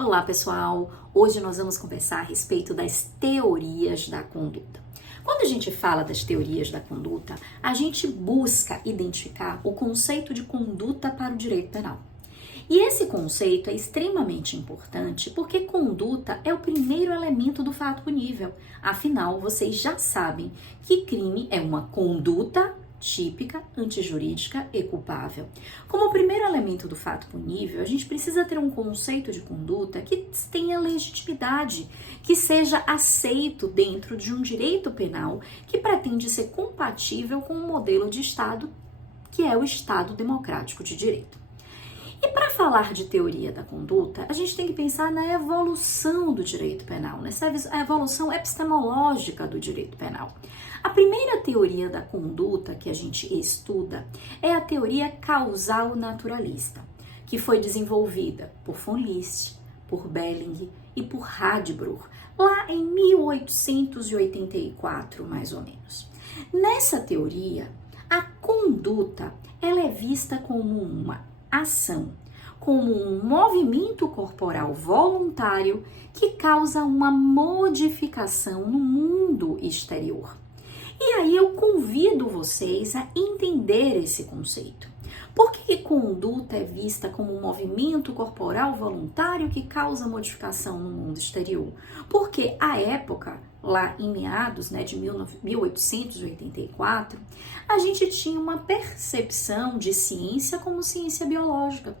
Olá, pessoal! Hoje nós vamos conversar a respeito das teorias da conduta. Quando a gente fala das teorias da conduta, a gente busca identificar o conceito de conduta para o direito penal. E esse conceito é extremamente importante porque conduta é o primeiro elemento do fato punível. Afinal, vocês já sabem que crime é uma conduta típica, antijurídica e culpável. Como primeiro elemento do fato punível, a gente precisa ter um conceito de conduta que tenha legitimidade, que seja aceito dentro de um direito penal que pretende ser compatível com um modelo de Estado que é o Estado democrático de direito. E para falar de teoria da conduta, a gente tem que pensar na evolução do direito penal, nessa evolução epistemológica do direito penal. A primeira teoria da conduta que a gente estuda é a teoria causal naturalista, que foi desenvolvida por von List, por Belling e por Radbruch, lá em 1884, mais ou menos. Nessa teoria, a conduta ela é vista como uma ação, como um movimento corporal voluntário que causa uma modificação no mundo exterior. E aí eu convido vocês a entender esse conceito. Por que conduta é vista como um movimento corporal voluntário que causa modificação no mundo exterior? Porque à época, lá em meados de 1884, a gente tinha uma percepção de ciência como ciência biológica.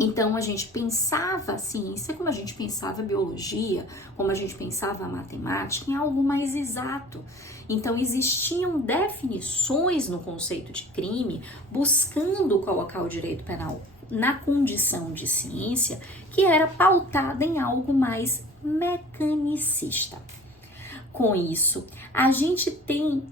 Então, a gente pensava a ciência como a gente pensava a biologia, como a gente pensava a matemática, em algo mais exato. Então, existiam definições no conceito de crime, buscando colocar o direito penal na condição de ciência, que era pautada em algo mais mecanicista. Com isso, a gente tem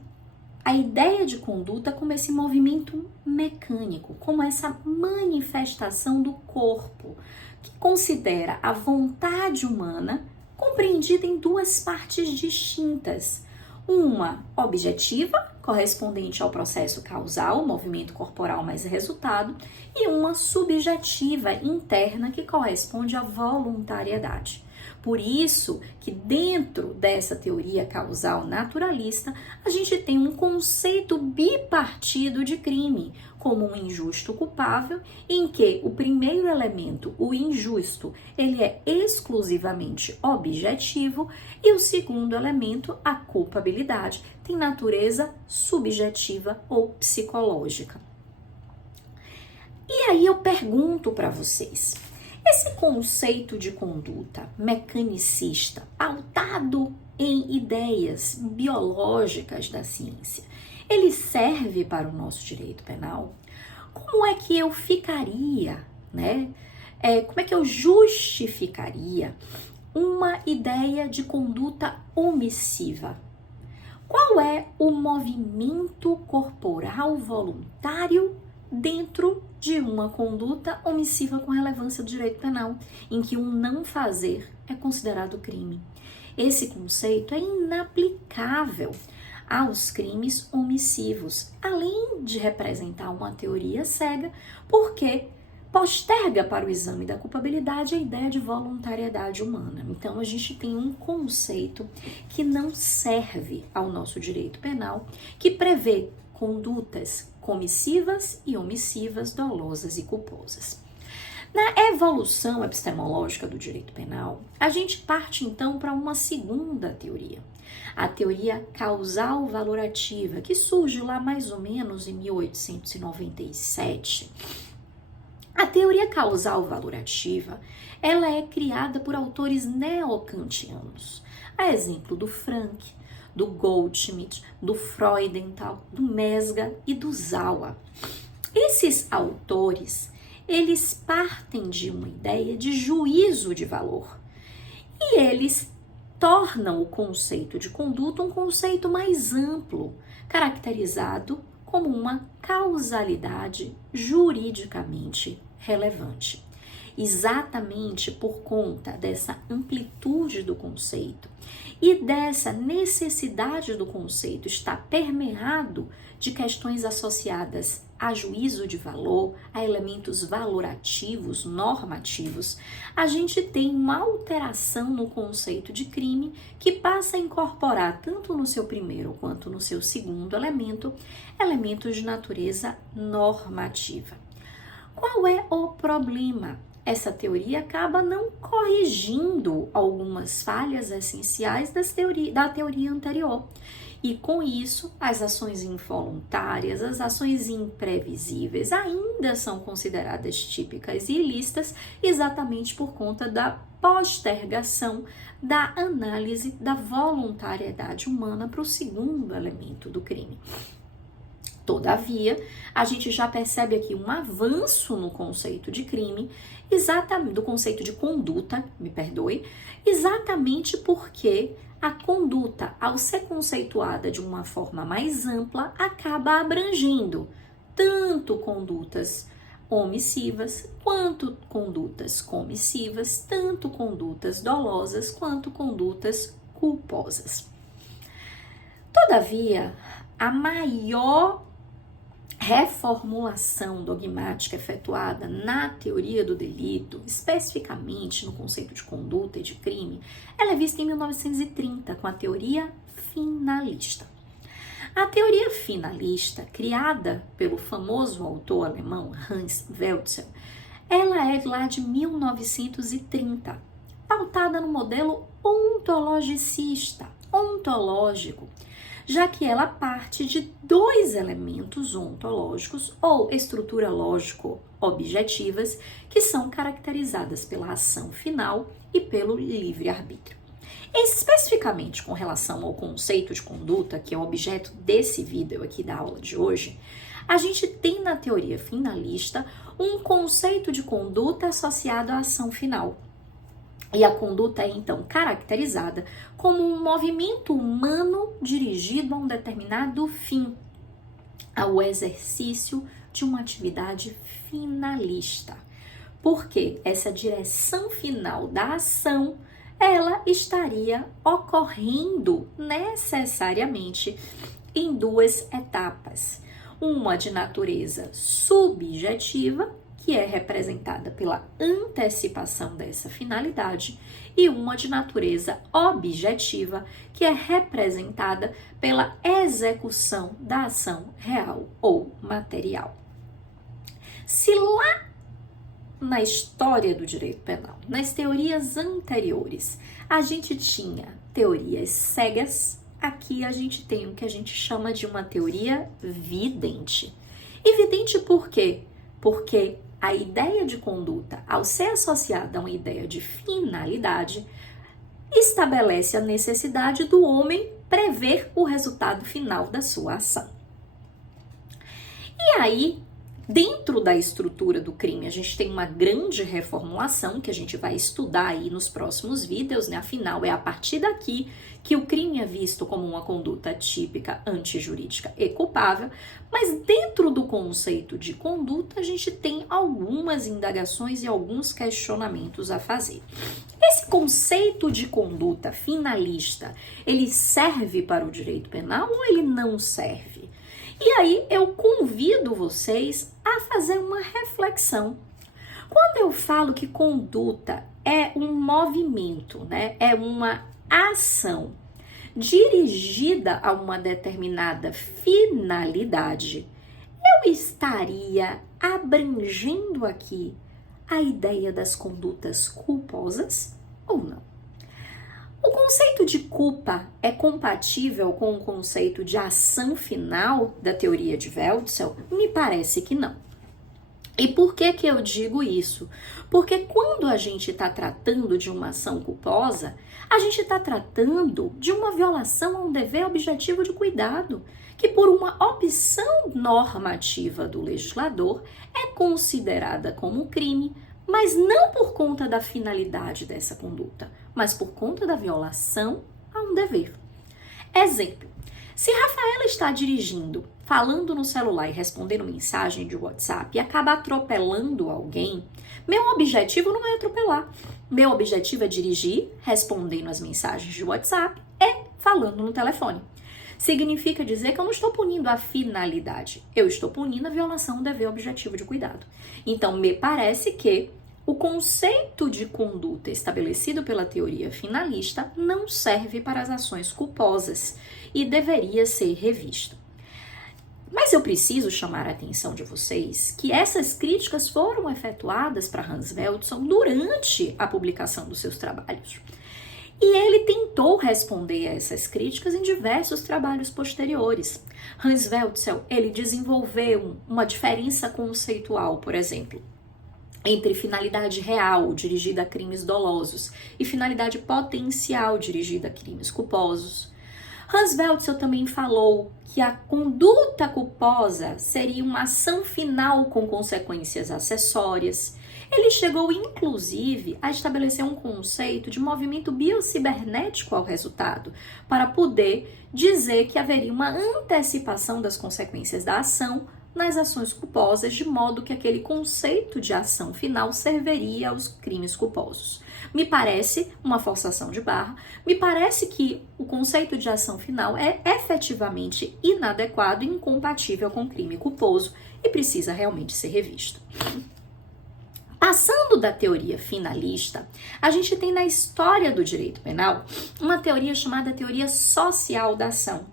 a ideia de conduta como esse movimento mecânico, como essa manifestação do corpo, que considera a vontade humana compreendida em duas partes distintas. Uma objetiva, correspondente ao processo causal, movimento corporal mais resultado, e uma subjetiva, interna, que corresponde à voluntariedade. Por isso que dentro dessa teoria causal naturalista, a gente tem um conceito bipartido de crime, como um injusto culpável, em que o primeiro elemento, o injusto, ele é exclusivamente objetivo, e o segundo elemento, a culpabilidade, tem natureza subjetiva ou psicológica. E aí eu pergunto para vocês, esse conceito de conduta mecanicista, pautado em ideias biológicas da ciência, ele serve para o nosso direito penal? Como é que eu ficaria, como é que eu justificaria uma ideia de conduta omissiva? Qual é o movimento corporal voluntário dentro de uma conduta omissiva com relevância do direito penal, em que um não fazer é considerado crime? Esse conceito é inaplicável aos crimes omissivos, além de representar uma teoria cega, porque posterga para o exame da culpabilidade a ideia de voluntariedade humana. Então, a gente tem um conceito que não serve ao nosso direito penal, que prevê condutas comissivas e omissivas, dolosas e culposas. Na evolução epistemológica do direito penal, a gente parte então para uma segunda teoria, a teoria causal valorativa, que surge lá mais ou menos em 1897. A teoria causal valorativa, ela é criada por autores neocantianos, a exemplo do Frank, do Goldschmidt, do Freudenthal, do Mesga e do Zawa. Esses autores, eles partem de uma ideia de juízo de valor e eles tornam o conceito de conduta um conceito mais amplo, caracterizado como uma causalidade juridicamente relevante. Exatamente por conta dessa amplitude do conceito e dessa necessidade do conceito estar permeado de questões associadas a juízo de valor, a elementos valorativos, normativos, a gente tem uma alteração no conceito de crime que passa a incorporar, tanto no seu primeiro quanto no seu segundo elemento, elementos de natureza normativa. Qual é o problema? Essa teoria acaba não corrigindo algumas falhas essenciais da teoria anterior. E com isso, as ações involuntárias, as ações imprevisíveis ainda são consideradas típicas e ilícitas exatamente por conta da postergação da análise da voluntariedade humana para o segundo elemento do crime. Todavia, a gente já percebe aqui um avanço no conceito de crime, exatamente do conceito de conduta, exatamente porque a conduta, ao ser conceituada de uma forma mais ampla, acaba abrangendo tanto condutas omissivas, quanto condutas comissivas, tanto condutas dolosas, quanto condutas culposas. Todavia, a maior reformulação dogmática efetuada na teoria do delito, especificamente no conceito de conduta e de crime, ela é vista em 1930 com a teoria finalista. A teoria finalista, criada pelo famoso autor alemão Hans Welzel, ela é lá de 1930, pautada no modelo ontológico, já que ela parte de dois elementos ontológicos ou estrutura lógico-objetivas que são caracterizadas pela ação final e pelo livre-arbítrio. Especificamente com relação ao conceito de conduta, que é o objeto desse vídeo aqui da aula de hoje, a gente tem na teoria finalista um conceito de conduta associado à ação final. E a conduta é, então, caracterizada como um movimento humano dirigido a um determinado fim, ao exercício de uma atividade finalista. Porque essa direção final da ação, ela estaria ocorrendo necessariamente em duas etapas. Uma de natureza subjetiva, que é representada pela antecipação dessa finalidade, e uma de natureza objetiva, que é representada pela execução da ação real ou material. Se lá na história do direito penal, nas teorias anteriores, a gente tinha teorias cegas, aqui a gente tem o que a gente chama de uma teoria vidente. E vidente por quê? Porque a ideia de conduta, ao ser associada a uma ideia de finalidade, estabelece a necessidade do homem prever o resultado final da sua ação. E aí, dentro da estrutura do crime, a gente tem uma grande reformulação que a gente vai estudar aí nos próximos vídeos, né? Afinal, é a partir daqui que o crime é visto como uma conduta típica, antijurídica e culpável, mas dentro do conceito de conduta, a gente tem algumas indagações e alguns questionamentos a fazer. Esse conceito de conduta finalista, ele serve para o direito penal ou ele não serve? E aí eu convido vocês a fazer uma reflexão. Quando eu falo que conduta é um movimento, né, é uma ação dirigida a uma determinada finalidade, eu estaria abrangendo aqui a ideia das condutas culposas ou não? O conceito de culpa é compatível com o conceito de ação final da teoria de Welzel? Me parece que não. E por que que eu digo isso? Porque quando a gente está tratando de uma ação culposa, a gente está tratando de uma violação a um dever objetivo de cuidado, que por uma opção normativa do legislador é considerada como crime, mas não por conta da finalidade dessa conduta, mas por conta da violação a um dever. Exemplo, se Rafaela está dirigindo, falando no celular e respondendo mensagem de WhatsApp e acaba atropelando alguém, meu objetivo não é atropelar. Meu objetivo é dirigir, respondendo as mensagens de WhatsApp e falando no telefone. significa dizer que eu não estou punindo a finalidade, eu estou punindo a violação do dever objetivo de cuidado. Então, me parece que o conceito de conduta estabelecido pela teoria finalista não serve para as ações culposas e deveria ser revisto. Mas eu preciso chamar a atenção de vocês que essas críticas foram efetuadas para Hans Weltson durante a publicação dos seus trabalhos. E ele tentou responder a essas críticas em diversos trabalhos posteriores. Hans Weltson, ele desenvolveu uma diferença conceitual, por exemplo, entre finalidade real, dirigida a crimes dolosos, e finalidade potencial, dirigida a crimes culposos. Hans Weltson também falou que a conduta culposa seria uma ação final com consequências acessórias. Ele chegou, inclusive, a estabelecer um conceito de movimento biocibernético ao resultado, para poder dizer que haveria uma antecipação das consequências da ação nas ações culposas, de modo que aquele conceito de ação final serviria aos crimes culposos. Me parece uma forçação de barra, me parece que o conceito de ação final é efetivamente inadequado e incompatível com crime culposo e precisa realmente ser revisto. Passando da teoria finalista, a gente tem na história do direito penal uma teoria chamada teoria social da ação,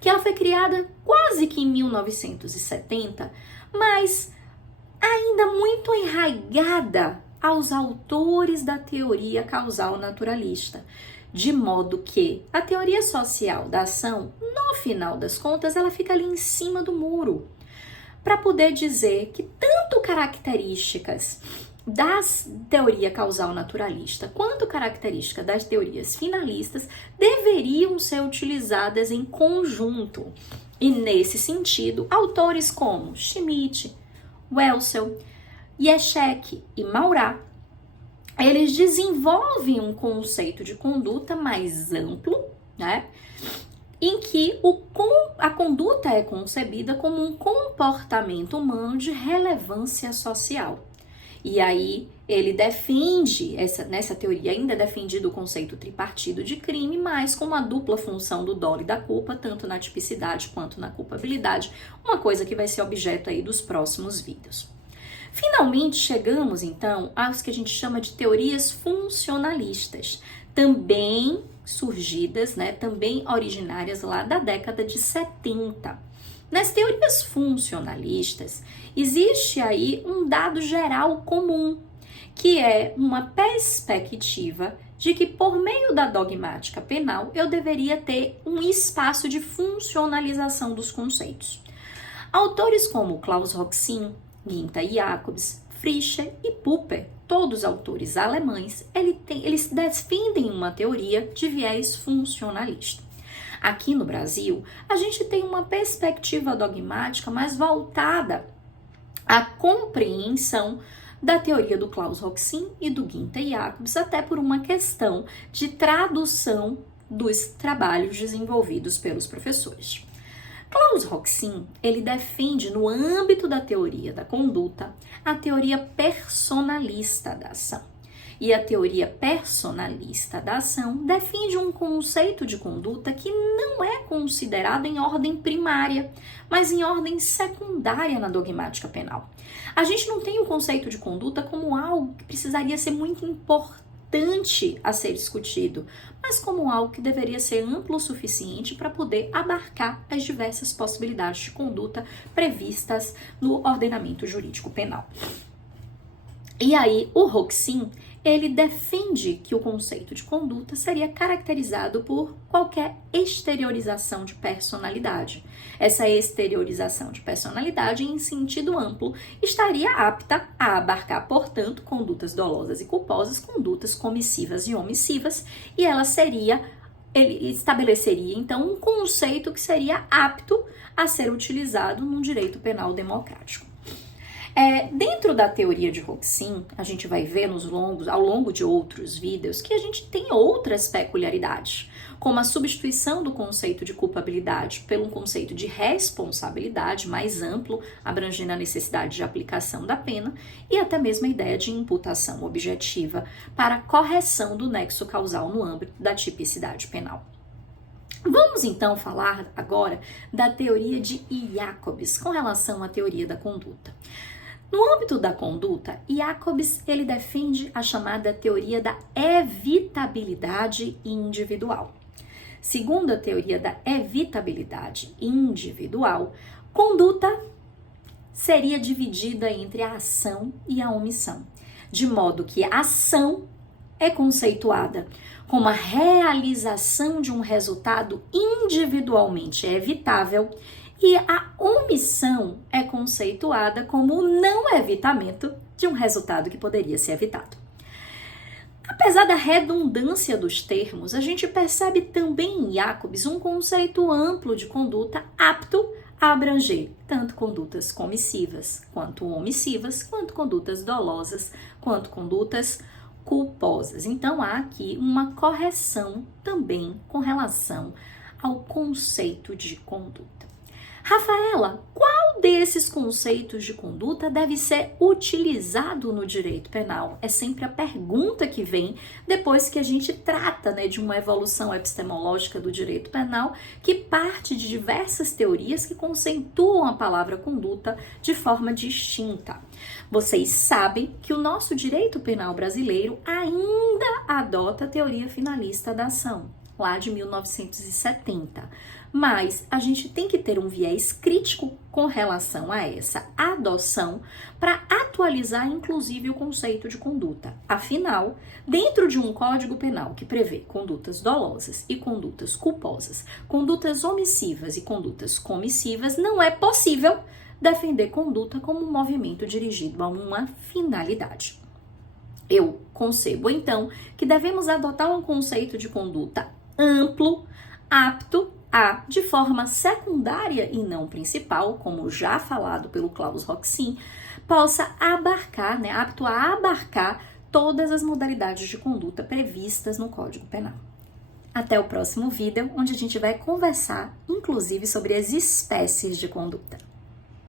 que ela foi criada quase que em 1970, mas ainda muito enraigada aos autores da teoria causal naturalista, de modo que a teoria social da ação, no final das contas, ela fica ali em cima do muro, para poder dizer que tanto características da teoria causal naturalista quanto características das teorias finalistas deveriam ser utilizadas em conjunto. E nesse sentido, autores como Schmidt, Welcel, Jeschke e Maurrat, eles desenvolvem um conceito de conduta mais amplo, né? Em que a conduta é concebida como um comportamento humano de relevância social. E aí ele defende, nessa teoria ainda é defendido o conceito tripartido de crime, mas com uma dupla função do dolo e da culpa, tanto na tipicidade quanto na culpabilidade, uma coisa que vai ser objeto aí dos próximos vídeos. Finalmente chegamos então aos que a gente chama de teorias funcionalistas, também surgidas, né, também originárias lá da década de 70. Nas teorias funcionalistas, existe aí um dado geral comum, que é uma perspectiva de que por meio da dogmática penal eu deveria ter um espaço de funcionalização dos conceitos. Autores como Klaus Roxin, Ginta Jacobs, Frisch e Popper, todos autores alemães, eles defendem uma teoria de viés funcionalista. Aqui no Brasil, a gente tem uma perspectiva dogmática mais voltada à compreensão da teoria do Klaus Roxin e do Ginta Jacobs, até por uma questão de tradução dos trabalhos desenvolvidos pelos professores. Klaus Roxin, ele defende no âmbito da teoria da conduta a teoria personalista da ação. E a teoria personalista da ação defende um conceito de conduta que não é considerado em ordem primária, mas em ordem secundária na dogmática penal. A gente não tem o conceito de conduta como algo que precisaria ser muito importante a ser discutido, mas como algo que deveria ser amplo o suficiente para poder abarcar as diversas possibilidades de conduta previstas no ordenamento jurídico penal. E aí, o Roxin, ele defende que o conceito de conduta seria caracterizado por qualquer exteriorização de personalidade. Essa exteriorização de personalidade, em sentido amplo, estaria apta a abarcar, portanto, condutas dolosas e culposas, condutas comissivas e omissivas, e ele estabeleceria, então, um conceito que seria apto a ser utilizado num direito penal democrático. Dentro da teoria de Roxin, a gente vai ver ao longo de outros vídeos que a gente tem outras peculiaridades, como a substituição do conceito de culpabilidade pelo conceito de responsabilidade mais amplo, abrangendo a necessidade de aplicação da pena, e até mesmo a ideia de imputação objetiva para correção do nexo causal no âmbito da tipicidade penal. Vamos então falar agora da teoria de Jacobs com relação à teoria da conduta. No âmbito da conduta, Jacobs ele defende a chamada teoria da evitabilidade individual. Segundo a teoria da evitabilidade individual, conduta seria dividida entre a ação e a omissão, de modo que a ação é conceituada como a realização de um resultado individualmente evitável e a omissão é conceituada como o não evitamento de um resultado que poderia ser evitado. Apesar da redundância dos termos, a gente percebe também em Jacobs um conceito amplo de conduta apto a abranger tanto condutas comissivas, quanto omissivas, quanto condutas dolosas, quanto condutas culposas. Então, há aqui uma correção também com relação ao conceito de conduta. Rafaela, qual desses conceitos de conduta deve ser utilizado no direito penal? É sempre a pergunta que vem depois que a gente trata, de uma evolução epistemológica do direito penal que parte de diversas teorias que conceituam a palavra conduta de forma distinta. Vocês sabem que o nosso direito penal brasileiro ainda adota a teoria finalista da ação, lá de 1970. Mas a gente tem que ter um viés crítico com relação a essa adoção para atualizar, inclusive, o conceito de conduta. Afinal, dentro de um Código Penal que prevê condutas dolosas e condutas culposas, condutas omissivas e condutas comissivas, não é possível defender conduta como um movimento dirigido a uma finalidade. Eu concebo, então, que devemos adotar um conceito de conduta amplo, apto a, de forma secundária e não principal, como já falado pelo Klaus Roxin, possa abarcar, apto a abarcar todas as modalidades de conduta previstas no Código Penal. Até o próximo vídeo, onde a gente vai conversar, inclusive, sobre as espécies de conduta.